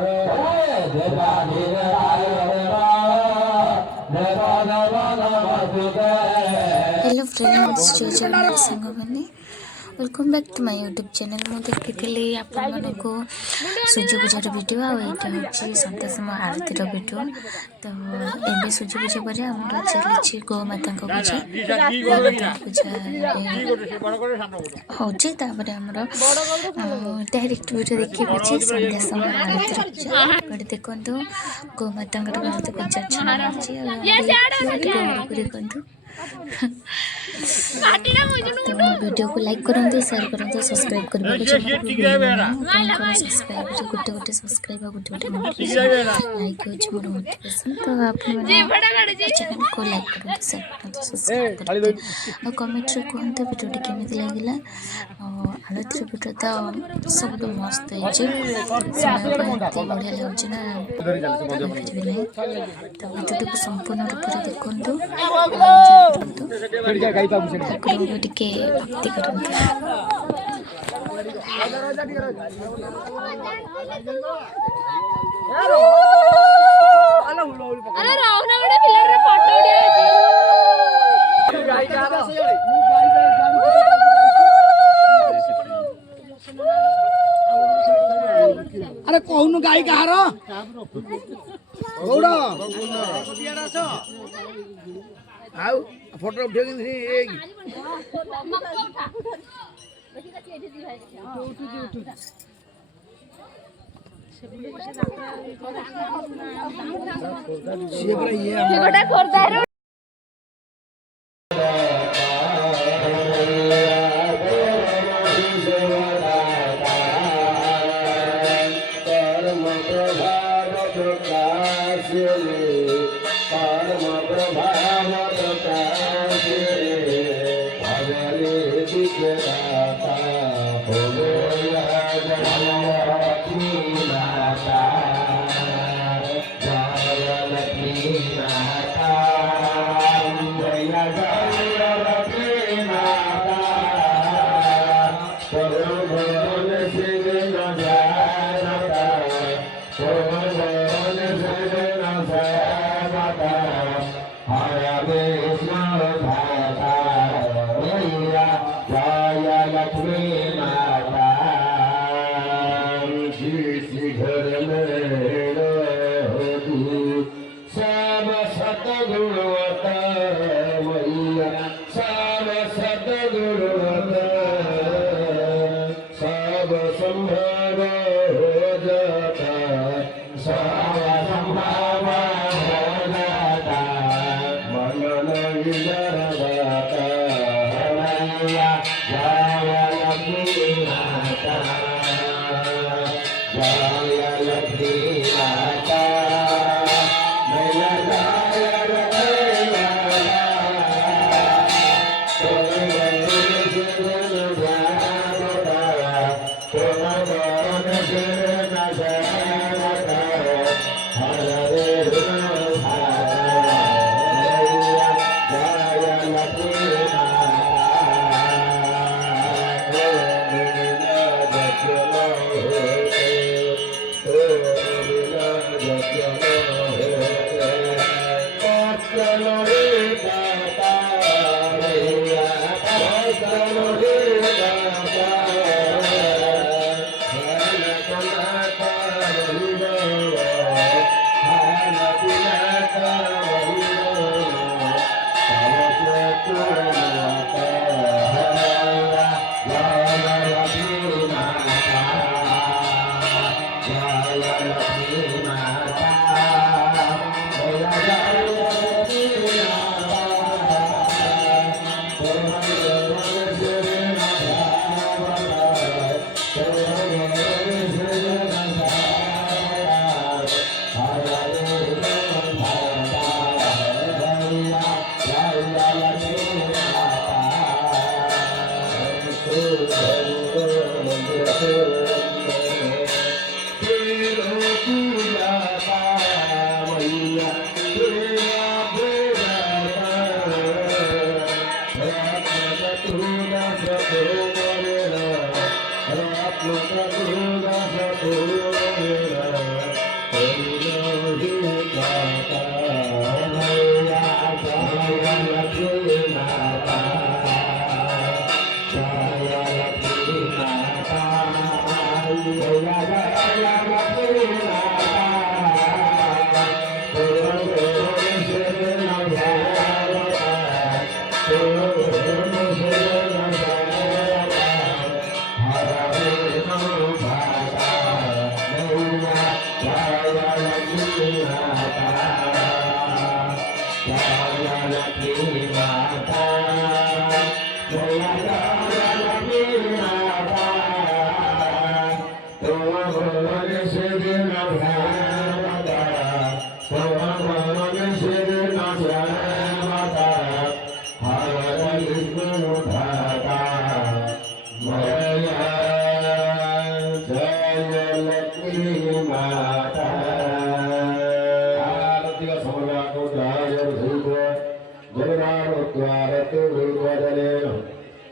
Hello friends, जय जगन्नाथ साଙ୍ଗमाने welcome back to my YouTube channel. मुझे देखी आपण को सूर्य पूजार वीडियो आईटा हूँ सतसम आरती वीडियो। तो ये सूर्य पूजा पर आम चली गोमाता पूजा पूजा होमर डायरेक्ट वीडियो देखिए सन्ध्या समय आरती पूजा गोटे देखु गोमाता पूजा अर्चना देखु। तो वीडियो को लाइक करूँ, शेयर करूँ, सब्सक्राइब करने को सब्सक्राइब गोटे गोटे सब्सक्राइब गोटे गोटे लाइक हो मोटिवेशन। तो आप चैनल को लाइक करूँ, शेयर करूँ, सब्सक्राइब करूँ और कमेंट रे कहते वीडियो केमी लगे। आरती वीडियो तो सब मस्त है बढ़िया लगे ना तो वीडियो को संपूर्ण रूप से देखु ठाकुर टिके भक्ति करते। अरे कहूनु गाई कहार गौड़ आउ फोटो उठे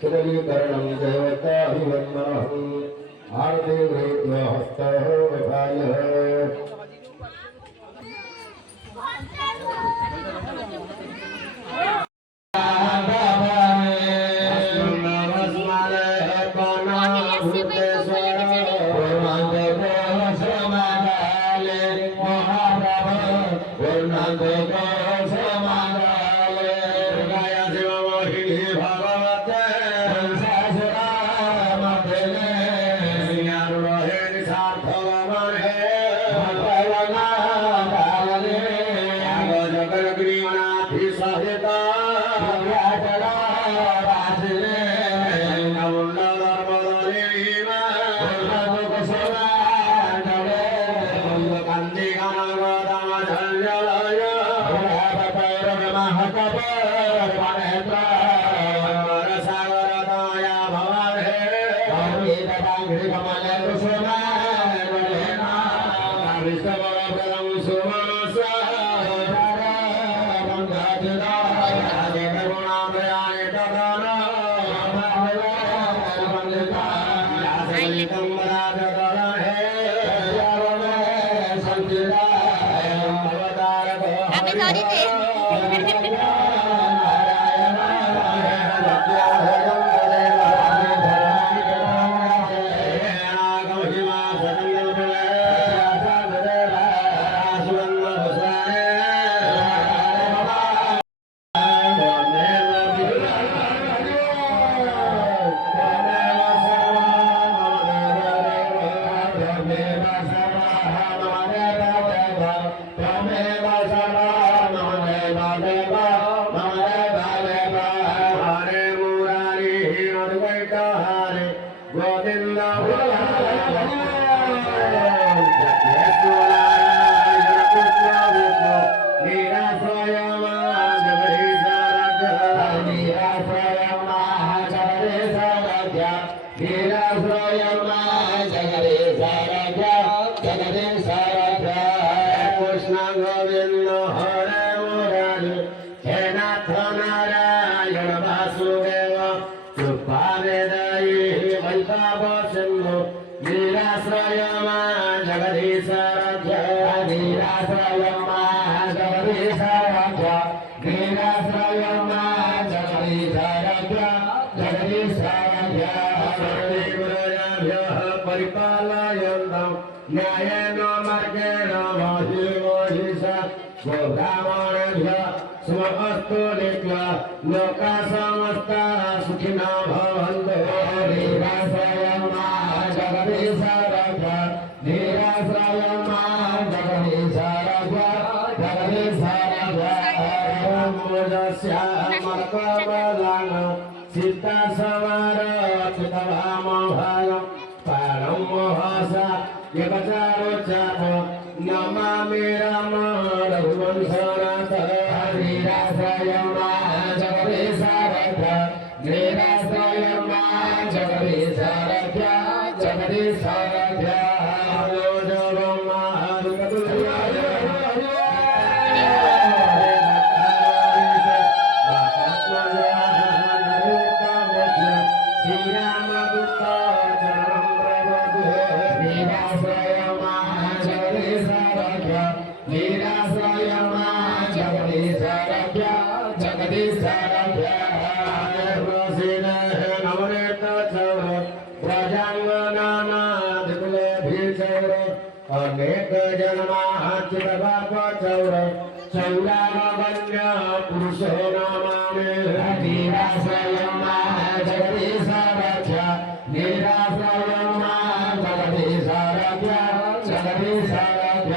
सुदलीकरणं देवताभिवन्मनः आरते गृहीत्वा हस्तः विभायः परिपालयन्तं न्यायेन मार्गेण ब्राह्मणेभ्यः समस्तु नित्या लोका समस्ता सुखिनो भवन्तु निराश्रयं मा जगदीशारभ्य निराश्रयं मा जगदीशारभ्य जगदीशारभ्य सीता सवार चितवामभागं पारं मोहसा यकचारो चाप नमामि राम रघुवंशनाथ निराश्रयं मा जगदीशारभ्य निराश्रयं मा जगदीशारभ्य जगदीशारभ्य योजवं मा अनेक जन्माचितवापचौर चौरामवन्य पुरुषो नमामि निराश्रयं मा जगदीशारभ्य निराश्रयं मा जगदीशारभ्य जगदीशारभ्य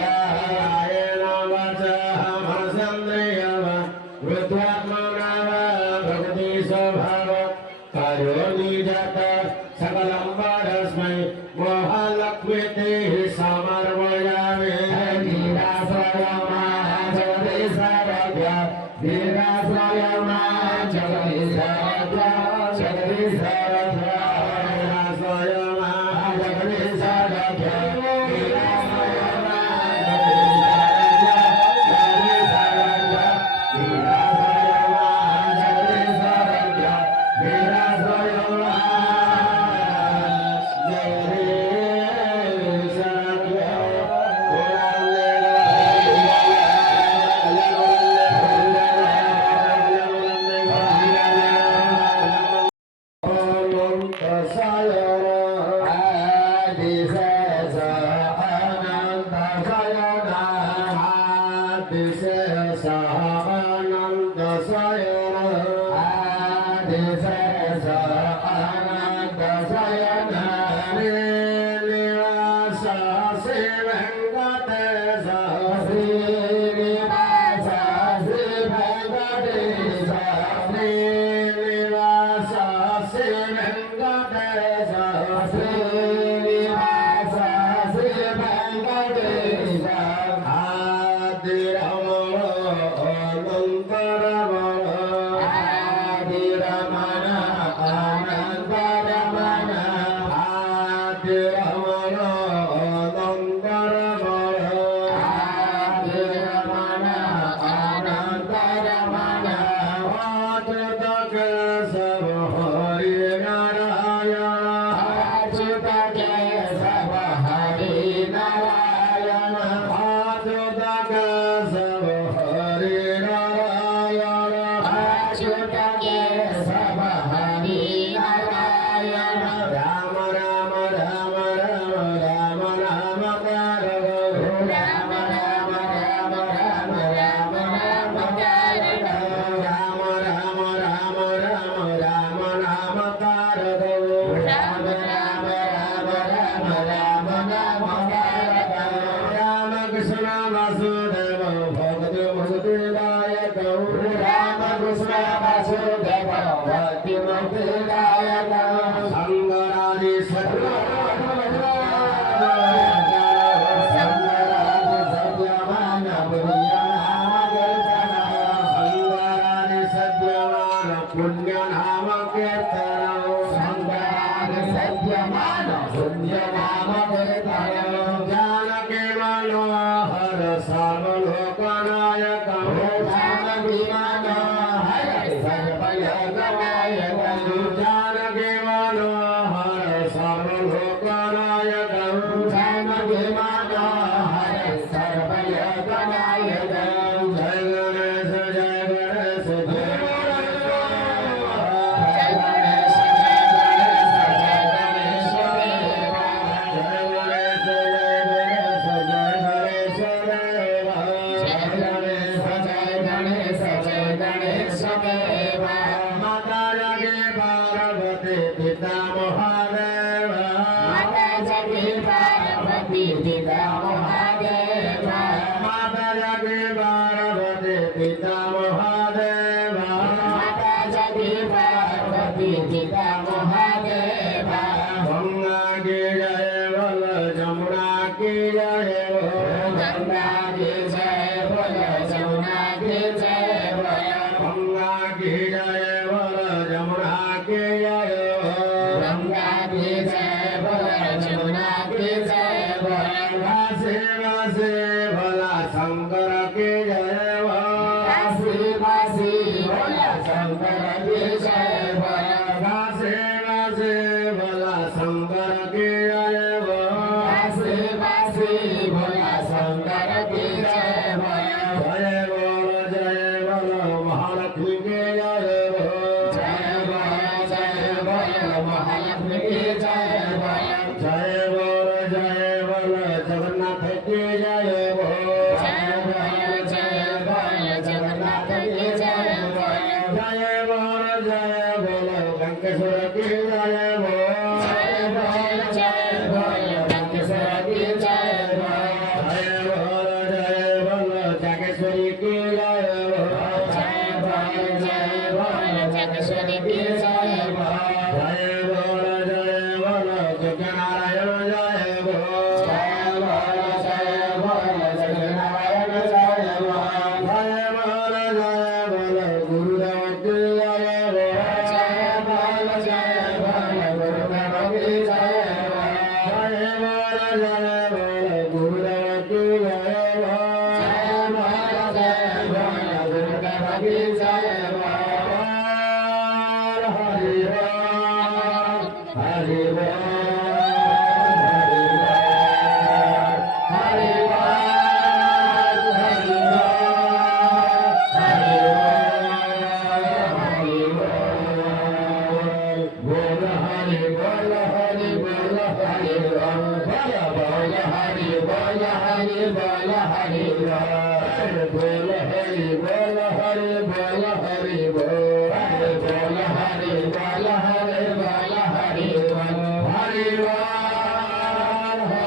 Hari Bol, Hari Bol, Hari Bol, Hari Bol, Hari Bol, Hari Bol, Hari Bol, Hari Bol, Hari Bol, Hari Bol,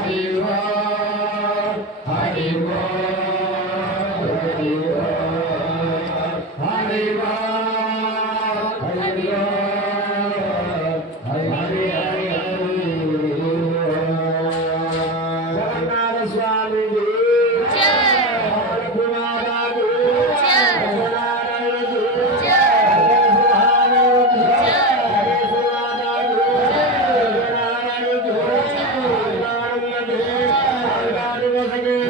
Hari Bol, Hari Bol, Hari Bol, Hari Bol. Hare